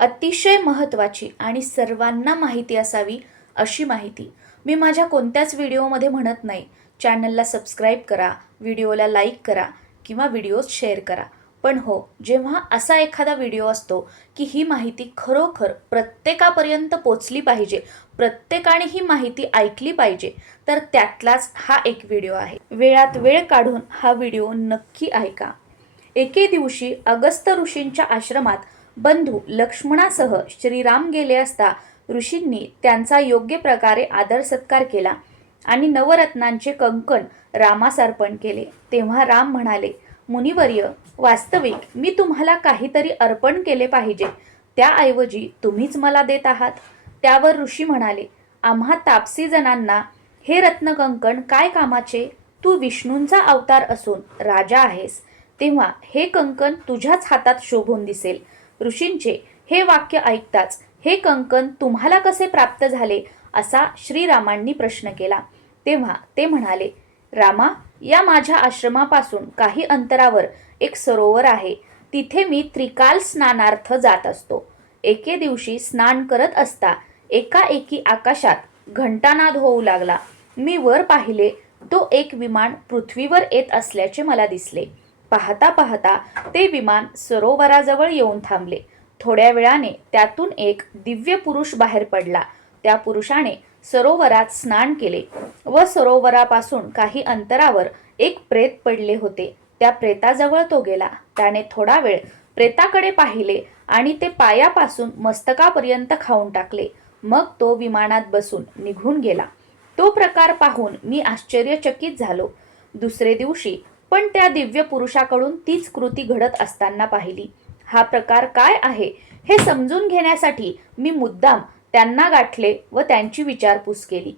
अतिशय महत्त्वाची आणि सर्वांना माहिती असावी अशी माहिती. मी माझ्या कोणत्याच व्हिडिओमध्ये म्हणत नाही. चॅनलला सबस्क्राईब करा व्हिडिओला लाईक करा किंवा व्हिडिओज शेअर करा. पण हो जेव्हा असा एखादा व्हिडिओ असतो की ही माहिती खरोखर प्रत्येकापर्यंत पोचली पाहिजे प्रत्येकाने ही माहिती ऐकली पाहिजे तर त्यातलाच हा एक व्हिडिओ आहे. वेळात वेळ काढून हा व्हिडिओ नक्की ऐका. एके दिवशी अगस्त ऋषींच्या आश्रमात बंधू लक्ष्मणासह श्रीराम गेले असता ऋषींनी त्यांचा योग्य प्रकारे आदर सत्कार केला आणि नवरत्नांचे कंकण रामास अर्पण केले. तेव्हा राम म्हणाले मुनिवर्य वास्तविक मी तुम्हाला काहीतरी अर्पण केले पाहिजे. त्याऐवजी तुम्हीच मला देत आहात. त्यावर ऋषी म्हणाले आम्हा तापसी जणांना हे रत्नकंकण काय कामाचे? तू विष्णूंचा अवतार असून राजा आहेस. तेव्हा हे कंकण तुझ्याच हातात शोभून दिसेल. ऋषींचे हे वाक्य ऐकताच हे कंकण तुम्हाला कसे प्राप्त झाले असा श्रीरामांनी प्रश्न केला. तेव्हा ते म्हणाले रामा या माझ्या आश्रमापासून काही अंतरावर एक सरोवर आहे. तिथे मी त्रिकाल स्नानार्थ जात असतो. एके दिवशी स्नान करत असता एकाएकी आकाशात घंटानाद होऊ लागला. मी वर पाहिले तो एक विमान पृथ्वीवर येत असल्याचे मला दिसले. पाहता पाहता ते विमान सरोवराजवळ येऊन थांबले. थोड्या वेळाने त्यातून एक दिव्य पुरुष बाहेर पडला. त्या पुरुषाने सरोवरात स्नान केले व सरोवरापासून काही अंतरावर एक प्रेत पडले होते. त्या प्रेताजवळ तो गेला. त्याने थोडा वेळ प्रेताकडे पाहिले आणि ते पायापासून मस्तकापर्यंत खाऊन टाकले. मग तो विमानात बसून निघून गेला. तो प्रकार पाहून मी आश्चर्यचकित झालो. दुसरे दिवशी पण त्या दिव्य पुरुषाकडून तीच कृती घडत असताना पाहिली. हा प्रकार काय आहे हे समजून घेण्यासाठी मी मुद्दाम त्यांना गाठले व त्यांची विचारपूस केली.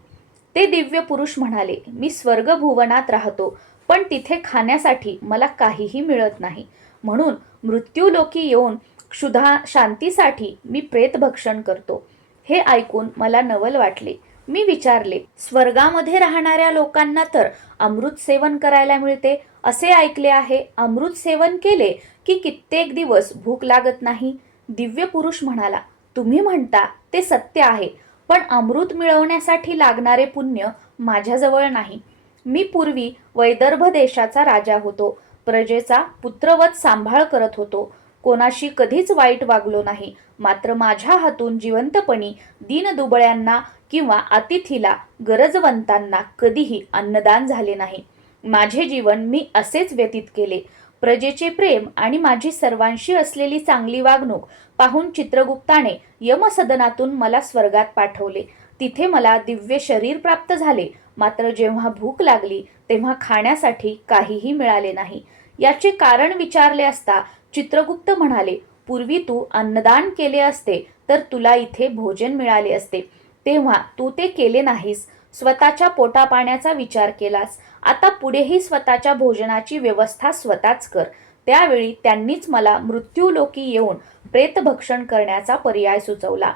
ते दिव्य पुरुष म्हणाले मी स्वर्ग भुवनात राहतो पण तिथे खाण्यासाठी मला काहीही मिळत नाही. म्हणून मृत्यूलोकी येऊन क्षुधा शांतीसाठी मी प्रेतभक्षण करतो. हे ऐकून मला नवल वाटले. मी विचारले स्वर्गामध्ये राहणाऱ्या लोकांना तर अमृत सेवन करायला मिळते. असे ऐकले आहे अमृत सेवन केले की कित्येक दिवस भूक लागत नाही. दिव्य पुरुष म्हणाला तुम्ही म्हणता ते सत्य आहे पण अमृत मिळवण्यासाठी लागणारे पुण्य माझ्याजवळ नाही. मी पूर्वी वैदर्भ देशाचा राजा होतो. प्रजेचा पुत्रवत सांभाळ करत होतो. कोणाशी कधीच वाईट वागलो नाही. मात्र माझ्या हातून जिवंतपणी दीनदुबळ्यांना किंवा अतिथीला गरजवंतांना कधीही अन्नदान झाले नाही. माझे जीवन मी असेच व्यतीत केले. प्रजेचे प्रेम आणि माझी सर्वांशी असलेली चांगली वागणूक पाहून चित्रगुप्ताने यमसदनातून मला स्वर्गात पाठवले. तिथे मला दिव्य शरीर प्राप्त झाले. मात्र जेव्हा भूक लागली तेव्हा खाण्यासाठी काहीही मिळाले नाही. याचे कारण विचारले असता चित्रगुप्त म्हणाले पूर्वी तू अन्नदान केले असते तर तुला इथे भोजन मिळाले असते. तेव्हा तू ते केले नाहीस. स्वतःच्या पोटापाण्याचा विचार केलास. आता पुढेही स्वतःच्या भोजनाची व्यवस्था स्वतःच कर. त्यावेळी त्यांनीच मला मृत्यूलोकी येऊन प्रेतभक्षण करण्याचा पर्याय सुचवला.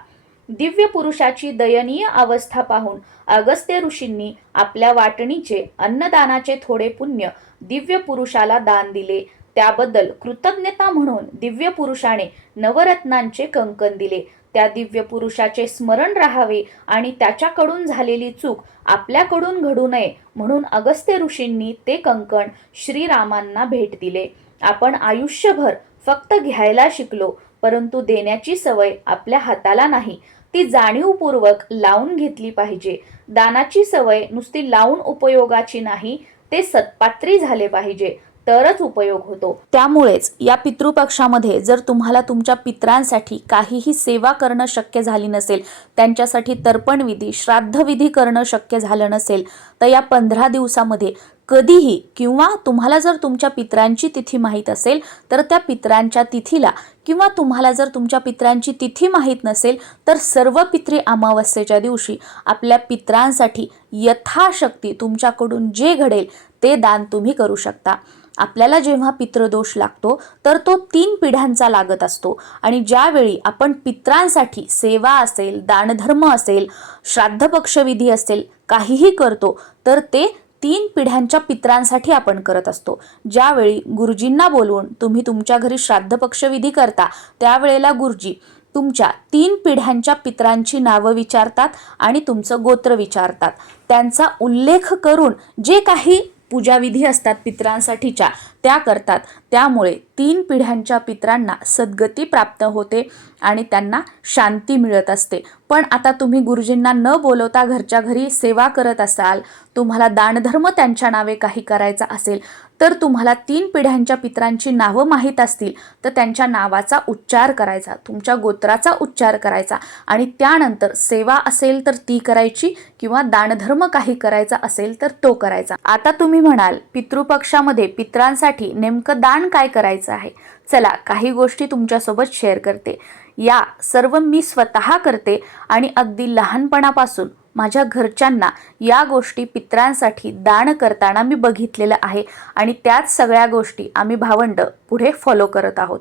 दिव्य पुरुषाची दयनीय अवस्था पाहून अगस्त्य ऋषींनी आपल्या वाटणीचे अन्नदानाचे थोडे पुण्य दिव्य पुरुषाला दान दिले. त्याबद्दल कृतज्ञता म्हणून दिव्य पुरुषाने नवरत्नांचे कंकण दिले. त्या दिव्य पुरुषाचे स्मरण राहावे आणि त्याच्याकडून झालेली चूक आपल्याकडून घडू नये म्हणून अगस्त्य ऋषींनी ते कंकण श्रीरामांना भेट दिले. आपण आयुष्यभर फक्त घ्यायला शिकलो परंतु देण्याची सवय आपल्या हाताला नाही. ती जाणीवपूर्वक लावून घेतली पाहिजे. दानाची सवय नुसती लावून उपयोगाची नाही ते सत्पात्री झाले पाहिजे. तरच उपयोग होतो. त्यामुळेच या पितृपक्षामध्ये जर तुम्हाला तुमच्या पित्रांसाठी काहीही सेवा करणं शक्य झाली नसेल त्यांच्यासाठी तर्पणविधी श्राद्धविधी करणं शक्य झालं नसेल तर या पंधरा दिवसामध्ये कधीही किंवा तुम्हाला जर तुमच्या पित्रांची तिथी माहीत असेल तर त्या पित्रांच्या तिथीला किंवा तुम्हाला जर तुमच्या पित्रांची तिथी माहीत नसेल तर सर्व पित्री अमावस्येच्या दिवशी आपल्या पित्रांसाठी यथाशक्ती तुमच्याकडून जे घडेल ते दान तुम्ही करू शकता. आपल्याला जेव्हा पितृदोष लागतो तर तो तीन पिढ्यांचा लागत असतो. आणि ज्यावेळी आपण पित्रांसाठी सेवा असेल दानधर्म असेल श्राद्ध पक्षविधी असेल काहीही करतो तर ते तीन पिढ्यांच्या पित्रांसाठी आपण करत असतो. ज्यावेळी गुरुजींना बोलवून तुम्ही तुमच्या घरी श्राद्ध पक्षविधी करता त्यावेळेला गुरुजी तुमच्या तीन पिढ्यांच्या पितरांची नावं विचारतात आणि तुमचं गोत्र विचारतात. त्यांचा उल्लेख करून जे काही पूजाविधी असतात पित्रांसाठीच्या. त्या करतात. त्यामुळे तीन पिढ्यांच्या पितरांना सद्गती प्राप्त होते आणि त्यांना शांती मिळत असते. पण आता तुम्ही गुरुजींना न बोलवता घरच्या घरी सेवा करत असाल तुम्हाला दानधर्म त्यांच्या नावे काही करायचा असेल तर तुम्हाला तीन पिढ्यांच्या पितरांची नावं माहीत असतील तर त्यांच्या नावाचा उच्चार करायचा तुमच्या गोत्राचा उच्चार करायचा आणि त्यानंतर सेवा असेल तर ती करायची किंवा दानधर्म काही करायचा असेल तर तो करायचा. आता तुम्ही म्हणाल पितृपक्षामध्ये पितरांसाठी नेमकं दान काय करायचं आहे? चला काही गोष्टी तुमच्यासोबत शेअर करते. या सर्व मी स्वतः करते आणि अगदी लहानपणापासून माझ्या घरच्यांना या गोष्टी पितरांसाठी दान करताना मी बघितलेलं आहे आणि त्याच सगळ्या गोष्टी आम्ही भावंड पुढे फॉलो करत आहोत.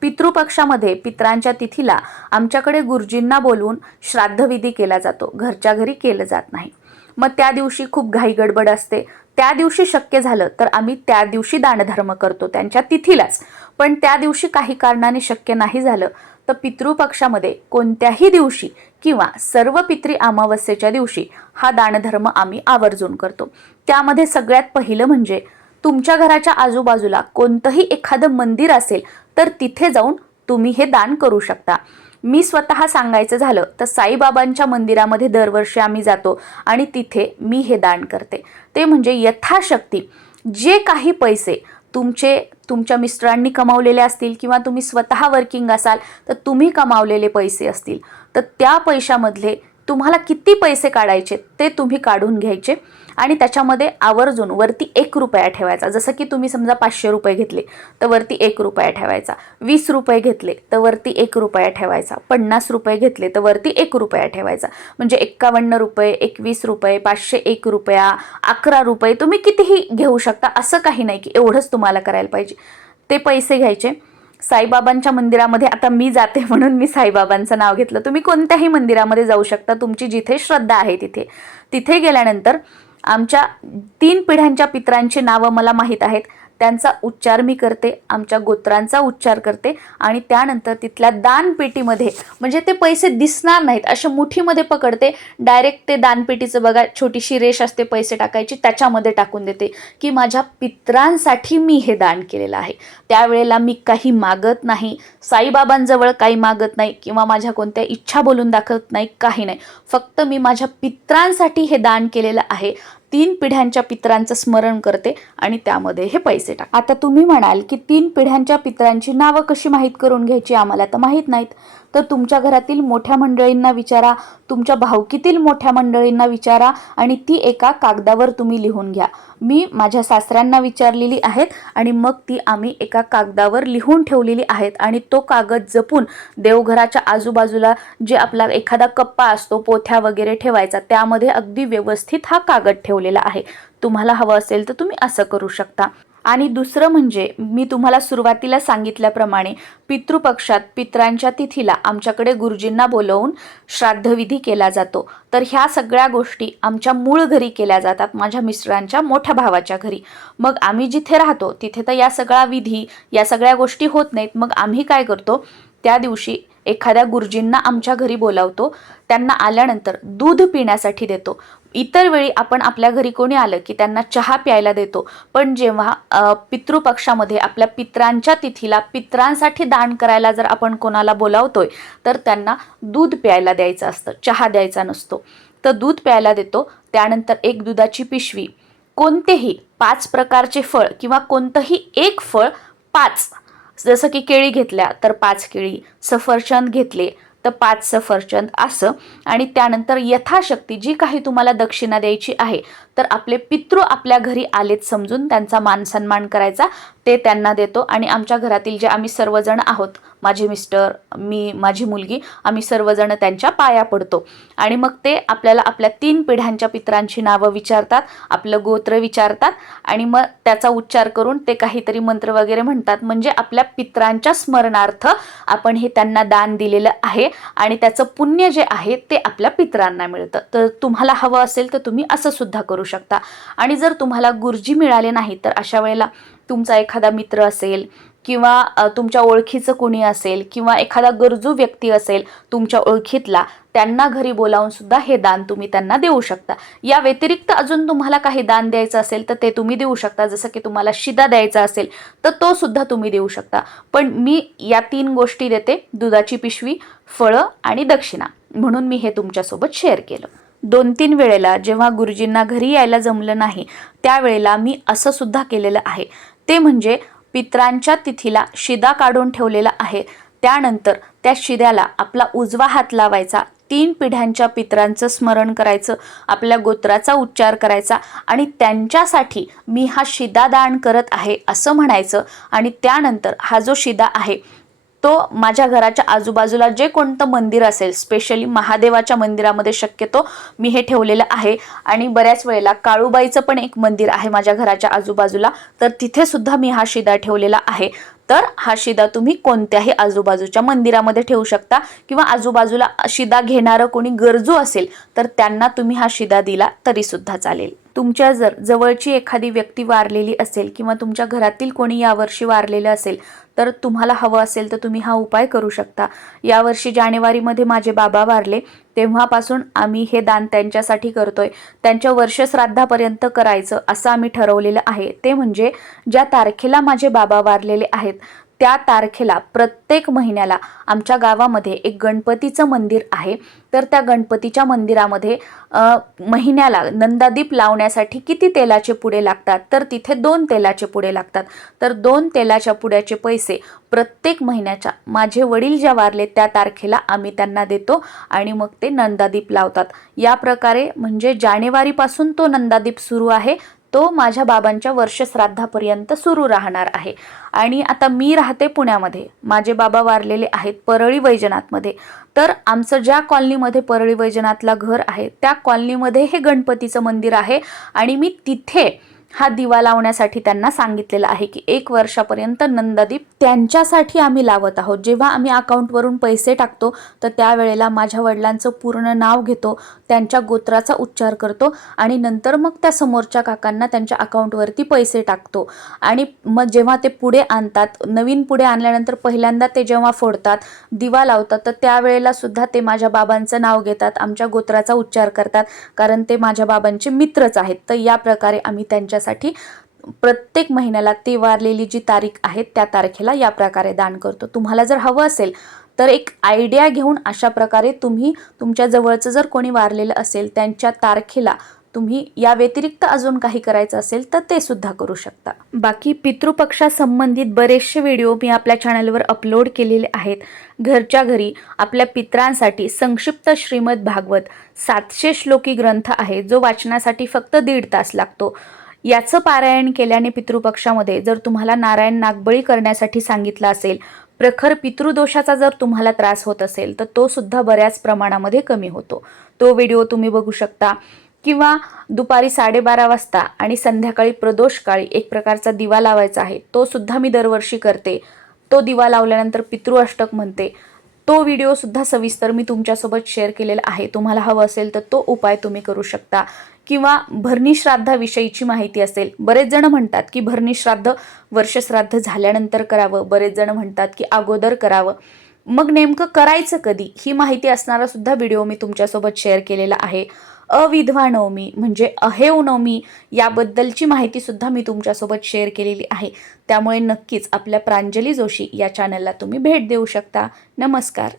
पितृपक्षामध्ये पितरांच्या तिथीला आमच्याकडे गुरुजींना बोलवून श्राद्धविधी केला जातो. घरच्या घरी केलं जात नाही. मग त्या दिवशी खूप घाई गडबड असते. त्या दिवशी शक्य झालं तर आम्ही त्या दिवशी दानधर्म करतो त्यांच्या तिथीलाच. पण त्या दिवशी काही कारणाने शक्य नाही झालं तर पितृपक्षामध्ये कोणत्याही दिवशी किंवा सर्व पितृ अमावस्येच्या दिवशी हा दानधर्म आम्ही आवर्जून करतो. त्यामध्ये सगळ्यात पहिलं म्हणजे तुमच्या घराच्या आजूबाजूला कोणतंही एखादं मंदिर असेल तर तिथे जाऊन तुम्ही हे दान करू शकता. मी स्वतः सांगायचं झालं तर साईबाबांच्या मंदिरामध्ये दरवर्षी आम्ही जातो आणि तिथे मी हे दान करते. ते म्हणजे यथाशक्ती. जे काही पैसे तुमचे तुमच्या मिस्टरांनी कमावलेले असतील किंवा तुम्ही स्वतः वर्किंग असाल तर तुम्ही कमावलेले पैसे असतील. तर त्या पैशामधले तुम्हाला किती पैसे काढायचे ते तुम्ही काढून घ्यायचे. आणि त्याच्यामध्ये आवर्जून वरती एक रुपया ठेवायचा. जसं की तुम्ही समजा पाचशे रुपये घेतले तर वरती एक रुपया ठेवायचा. वीस रुपये घेतले तर वरती एक रुपया ठेवायचा. पन्नास रुपये घेतले तर वरती एक रुपया ठेवायचा. म्हणजे एक्कावन्न रुपये एकवीस रुपये पाचशे एक रुपया अकरा रुपये तुम्ही कितीही घेऊ शकता. असं काही नाही की एवढंच तुम्हाला करायला पाहिजे. ते पैसे घ्यायचे. साईबाबांच्या मंदिरामध्ये आता मी जाते म्हणून मी साईबाबांचं नाव घेतलं. तुम्ही कोणत्याही मंदिरामध्ये जाऊ शकता. तुमची जिथे श्रद्धा आहे तिथे. तिथे गेल्यानंतर आमच्या तीन पिढ्यांच्या पितरांची नावं मला माहीत आहेत. त्यांचा उच्चार मी करते आमच्या गोत्रांचा उच्चार करते आणि त्यानंतर तिथल्या दानपेटीमध्ये म्हणजे ते पैसे दिसणार नाहीत अशा मुठीमध्ये पकडते. डायरेक्ट ते दानपेटीचं बघा छोटीशी रेष असते पैसे टाकायची त्याच्यामध्ये टाकून देते की माझ्या पित्रांसाठी मी हे दान केलेलं आहे. त्यावेळेला मी काही मागत नाही साईबाबांजवळ काही मागत नाही किंवा माझ्या कोणत्या इच्छा बोलून दाखवत नाही काही नाही. फक्त मी माझ्या पित्रांसाठी हे दान केलेलं आहे. तीन पिढ्यांच्या पितरांचं स्मरण करते आणि त्यामध्ये हे पैसे टाक. आता तुम्ही म्हणाल की तीन पिढ्यांच्या पितरांची नावं कशी माहीत करून घ्यायची आम्हाला तर माहीत नाहीत. तर तुमच्या घरातील मोठ्या मंडळींना विचारा तुमच्या भावकीतील मोठ्या मंडळींना विचारा आणि ती एका कागदावर तुम्ही लिहून घ्या. मी माझ्या सासऱ्यांना विचारलेली आहेत आणि मग ती आम्ही एका कागदावर लिहून ठेवलेली आहेत आणि तो कागद जपून देवघराच्या आजूबाजूला जे आपला एखादा कप्पा असतो पोथ्या वगैरे ठेवायचा त्यामध्ये अगदी व्यवस्थित हा कागद ठेवलेला आहे. तुम्हाला हवं असेल तर तुम्ही असं करू शकता. आणि दुसरं म्हणजे मी तुम्हाला सुरुवातीला सांगितल्याप्रमाणे पितृपक्षात पित्रांच्या तिथीला आमच्याकडे गुरुजींना बोलवून श्राद्धविधी केला जातो. तर ह्या सगळ्या गोष्टी आमच्या मूळ घरी केल्या जातात माझ्या मिस्टरांच्या मोठ्या भावाच्या घरी. मग आम्ही जिथे राहतो तिथे तर या सगळ्या विधी या सगळ्या गोष्टी होत नाहीत. मग आम्ही काय करतो त्या दिवशी एखाद्या गुरुजींना आमच्या घरी बोलावतो त्यांना आल्यानंतर दूध पिण्यासाठी देतो. इतर वेळी आपण आपल्या घरी कोणी आलं की त्यांना चहा प्यायला देतो पण जेव्हा पितृपक्षामध्ये आपल्या पित्रांच्या तिथीला पित्रांसाठी दान करायला जर आपण कोणाला बोलावतोय तर त्यांना दूध प्यायला द्यायचं असतं चहा द्यायचा नसतो. तर दूध प्यायला देतो त्यानंतर एक दुधाची पिशवी. कोणतेही पाच प्रकारचे फळ किंवा कोणतंही एक फळ पाच जसं की केळी घेतल्या तर पाच केळी सफरचंद घेतले तर पाच सफरचंद असं आणि त्यानंतर यथाशक्ती जी काही तुम्हाला दक्षिणा द्यायची आहे तर आपले पितृ आपल्या घरी आलेत समजून त्यांचा मान सन्मान करायचा ते त्यांना देतो आणि आमच्या घरातील जे आम्ही सर्वजण आहोत माझे मिस्टर मी माझी मुलगी आम्ही सर्वजण त्यांच्या पाया पडतो. आणि मग ते आपल्याला आपल्या तीन पिढ्यांच्या पितरांची नावं विचारतात आपलं गोत्र विचारतात आणि मग त्याचा उच्चार करून ते काहीतरी मंत्र वगैरे म्हणतात. म्हणजे आपल्या पित्रांच्या स्मरणार्थ आपण हे त्यांना दान दिलेलं आहे आणि त्याचं पुण्य जे आहे ते आपल्या पितरांना मिळतं. तर तुम्हाला हवं असेल तर तुम्ही असं सुद्धा करू शकता. आणि जर तुम्हाला गुरुजी मिळाले नाही तर अशा वेळेला तुमचा एखादा मित्र असेल किंवा तुमच्या ओळखीचं कुणी असेल किंवा एखादा गरजू व्यक्ती असेल तुमच्या ओळखीतला त्यांना घरी बोलावून सुद्धा हे दान तुम्ही त्यांना देऊ शकता. या व्यतिरिक्त अजून तुम्हाला काही दान द्यायचं असेल तर ते तुम्ही देऊ शकता. जसं की तुम्हाला शिदा द्यायचा असेल तर तो सुद्धा तुम्ही देऊ शकता. पण मी या तीन गोष्टी देते. दुधाची पिशवी फळं आणि दक्षिणा. म्हणून मी हे तुमच्यासोबत शेअर केलं. दोन तीन वेळेला जेव्हा गुरुजींना घरी यायला जमलं नाही त्यावेळेला मी असं सुद्धा केलेलं आहे. ते म्हणजे पित्रांच्या तिथीला शिदा काढून ठेवलेला आहे. त्यानंतर त्या शिद्याला आपला उजवा हात लावायचा. तीन पिढ्यांच्या पित्रांचं स्मरण करायचं. आपल्या गोत्राचा उच्चार करायचा. आणि त्यांच्यासाठी मी हा शिदा दान करत आहे असं म्हणायचं. आणि त्यानंतर हा जो शिदा आहे तो माझ्या घराच्या आजूबाजूला जे कोणतं मंदिर असेल स्पेशली महादेवाच्या मंदिरामध्ये शक्यतो मी हे ठेवलेलं आहे. आणि बऱ्याच वेळेला काळूबाईचं पण एक मंदिर आहे माझ्या घराच्या आजूबाजूला. तर तिथे सुद्धा मी हा शिदा ठेवलेला आहे. तर हा शिदा तुम्ही कोणत्याही आजूबाजूच्या मंदिरामध्ये ठेवू शकता किंवा आजूबाजूला शिदा घेणारं कोणी गरजू असेल तर त्यांना तुम्ही हा शिदा दिला तरीसुद्धा चालेल. तुमच्या जर जवळची एखादी व्यक्ती वारलेली असेल किंवा तुमच्या घरातील कोणी यावर्षी वारलेलं असेल तर तुम्हाला हवं असेल तर तुम्ही हा उपाय करू शकता. यावर्षी जानेवारीमध्ये माझे बाबा वारले तेव्हापासून आम्ही हे दान त्यांच्यासाठी करतोय. त्यांच्या वर्षश्राद्धापर्यंत करायचं असं आम्ही ठरवलेलं आहे. ते म्हणजे ज्या तारखेला माझे बाबा वारलेले आहेत त्या तारखेला प्रत्येक महिन्याला आमच्या गावामध्ये एक गणपतीचं मंदिर आहे. तर त्या गणपतीच्या मंदिरामध्ये महिन्याला नंदादीप लावण्यासाठी किती तेलाचे पुडे लागतात? तर तिथे दोन तेलाचे पुडे लागतात. तर दोन तेलाच्या पुड्याचे पैसे प्रत्येक महिन्याच्या माझे वडील ज्या वारले त्या तारखेला आम्ही त्यांना देतो आणि मग ते नंदादीप लावतात. या प्रकारे म्हणजे जानेवारीपासून तो नंदादीप सुरू आहे. तो माझ्या बाबांच्या वर्षश्राद्धापर्यंत सुरू राहणार आहे. आणि आता मी राहते पुण्यामध्ये. माझे बाबा वारलेले आहेत परळी वैजनाथमध्ये. तर आमचं ज्या कॉलनीमध्ये परळी वैजनाथला घर आहे त्या कॉलनीमध्ये हे गणपतीचं मंदिर आहे आणि मी तिथे हा दिवा लावण्यासाठी त्यांना सांगितलेलं आहे की एक वर्षापर्यंत नंदादीप त्यांच्यासाठी आम्ही लावत आहोत. जेव्हा आम्ही अकाउंटवरून पैसे टाकतो तर त्यावेळेला माझ्या वडिलांचं पूर्ण नाव घेतो त्यांच्या गोत्राचा उच्चार करतो आणि नंतर मग त्या समोरच्या काकांना त्यांच्या अकाउंटवरती पैसे टाकतो. आणि मग जेव्हा ते पुढे आणतात नवीन पुढे आणल्यानंतर पहिल्यांदा ते जेव्हा फोडतात दिवा लावतात तर त्यावेळेला सुद्धा ते माझ्या बाबांचं नाव घेतात आमच्या गोत्राचा उच्चार करतात कारण ते माझ्या बाबांचे मित्रच आहेत. तर या प्रकारे आम्ही त्यांच्या त्यांच्यासाठी प्रत्येक महिन्याला ती वारलेली जी तारीख आहे त्या तारखेला या प्रकारे दान करतो. तुम्हाला जर हवं असेल तर एक आयडिया घेऊन अशा प्रकारे तुम्ही तुमच्या जवळचं जर कोणी वारलेलं असेल त्यांच्या तारखेला तुम्ही या व्यतिरिक्त अजून काही करायचं असेल तर ते सुद्धा करू शकता. बाकी पितृपक्षासंबंधित बरेचसे व्हिडिओ मी आपल्या चॅनलवर अपलोड केलेले आहेत. घरच्या घरी आपल्या पित्रांसाठी संक्षिप्त श्रीमद भागवत सातशे श्लोकी ग्रंथ आहे जो वाचण्यासाठी फक्त दीड तास लागतो. याचं पारायण केल्याने पितृपक्षामध्ये जर तुम्हाला नारायण नागबळी करण्यासाठी सांगितलं असेल प्रखर पितृदोषाचा जर तुम्हाला त्रास होत असेल तर तो सुद्धा बऱ्याच प्रमाणामध्ये कमी होतो. तो व्हिडिओ तुम्ही बघू शकता. किंवा दुपारी साडेबारा वाजता आणि संध्याकाळी प्रदोष काळी एक प्रकारचा दिवा लावायचा आहे तो सुद्धा मी दरवर्षी करते. तो दिवा लावल्यानंतर पितृअष्टक म्हणते. तो व्हिडिओ सुद्धा सविस्तर मी तुमच्यासोबत शेअर केलेला आहे. तुम्हाला हवं असेल तर तो उपाय तुम्ही करू शकता. किंवा भरणी श्राद्धाविषयीची माहिती असेल. बरेच जण म्हणतात की भरणी श्राद्ध वर्षश्राद्ध झाल्यानंतर करावं. बरेच जण म्हणतात की अगोदर करावं. मग नेमकं करायचं कधी? ही माहिती असणारा सुद्धा व्हिडिओ मी तुमच्यासोबत शेअर केलेला आहे. अविधवा नवमी म्हणजे अहेव नवमी याबद्दलची माहिती सुद्धा मी तुमच्यासोबत शेअर केलेली आहे. त्यामुळे नक्कीच आपल्या प्रांजली जोशी या चॅनलला तुम्ही भेट देऊ शकता. नमस्कार.